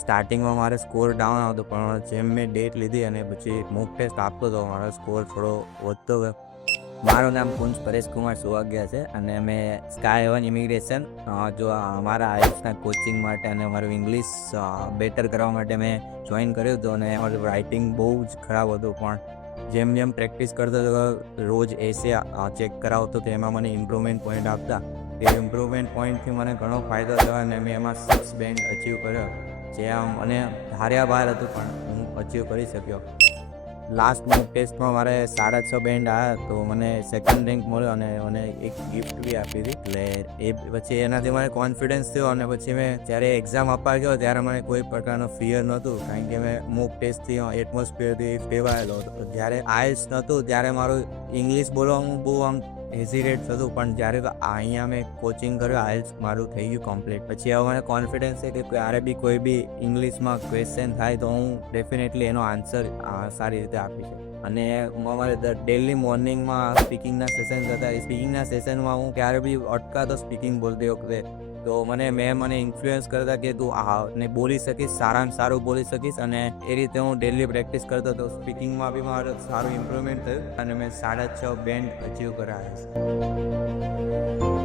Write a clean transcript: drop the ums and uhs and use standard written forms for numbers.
સ્ટાર્ટિંગમાં મારે score down આવતો, પણ જેમ મેં ડેટ લીધી અને પછી મૂક ટેસ્ટ આપતો હતો, મારો સ્કોર થોડો વધતો ગયો. મારું નામ કુંજ પરેશ કુમાર સુવાગ્યા છે અને મેં સ્કાય હેવન ઇમિગ્રેશન જો અમારા આઈએલ્સના કોચિંગ માટે અને અમારું ઇંગ્લિશ બેટર કરવા માટે મેં જોઈન કર્યું હતું. અને અમારું રાઇટિંગ બહુ જ ખરાબ હતું, પણ જેમ જેમ પ્રેક્ટિસ કરતો હતો, રોજ એસે ચેક કરાવતો તો એમાં મને ઇમ્પ્રુવમેન્ટ પોઈન્ટ આપતા. એ ઇમ્પ્રુવમેન્ટ પોઈન્ટથી મને ઘણો ફાયદો થયો અને મેં એમાં 6 બેન્ડ અચીવ કર્યો, જે મને ધાર્યા બહાર હતું પણ હું અચીવ કરી શક્યો. લાસ્ટ મોક ટેસ્ટમાં મારે 6.5 બેન્ડ આવ્યા, તો મને સેકન્ડ રેન્ક મળ્યો અને મને એક ગિફ્ટ બી આપી હતી. એટલે એ પછી એનાથી મને કોન્ફિડન્સ થયો અને પછી મેં જ્યારે એક્ઝામ આપવા ગયો ત્યારે મને કોઈ પ્રકારનો ફિયર નહોતું, કારણ કે મેં મોક ટેસ્ટથી એટમોસ્ફિયરથી ટેવાયેલો હતો. જ્યારે આઈએલ્સ નહોતું ત્યારે મારું ઇંગ્લિશ બોલવામાં બહુ આમ હેઝિટેટ થતું, પણ જ્યારે અહીંયા મેં કોચિંગ કર્યું, આઈએલ્સ મારું થઈ ગયું કમ્પ્લીટ. પછી હવે મને કોન્ફિડન્સ છે કે ક્યારે બી કોઈ બી ઇંગ્લિશમાં ક્વેશ્ચન થાય તો હું ડેફિનેટલી એનો આન્સર સારી રીતે આપી શકું. અને અમારે ડેલી મોર્નિંગમાં સ્પીકિંગના સેશન્સ હતા. એ સ્પીકિંગના સેશનમાં હું ક્યારે બી અટકાતો સ્પીકિંગ બોલતી વખતે, તો મને ઇન્ફ્લુઅન્સ કરતા કે તું ને બોલી શકીશ, સારામાં સારું બોલી શકીશ. અને એ રીતે હું ડેલી પ્રેક્ટિસ કરતો હતો. સ્પીકિંગમાં બી મારું સારું ઇમ્પ્રુવમેન્ટ થયું અને મેં 6.5 બેન્ડ અચીવ કરાયા છે.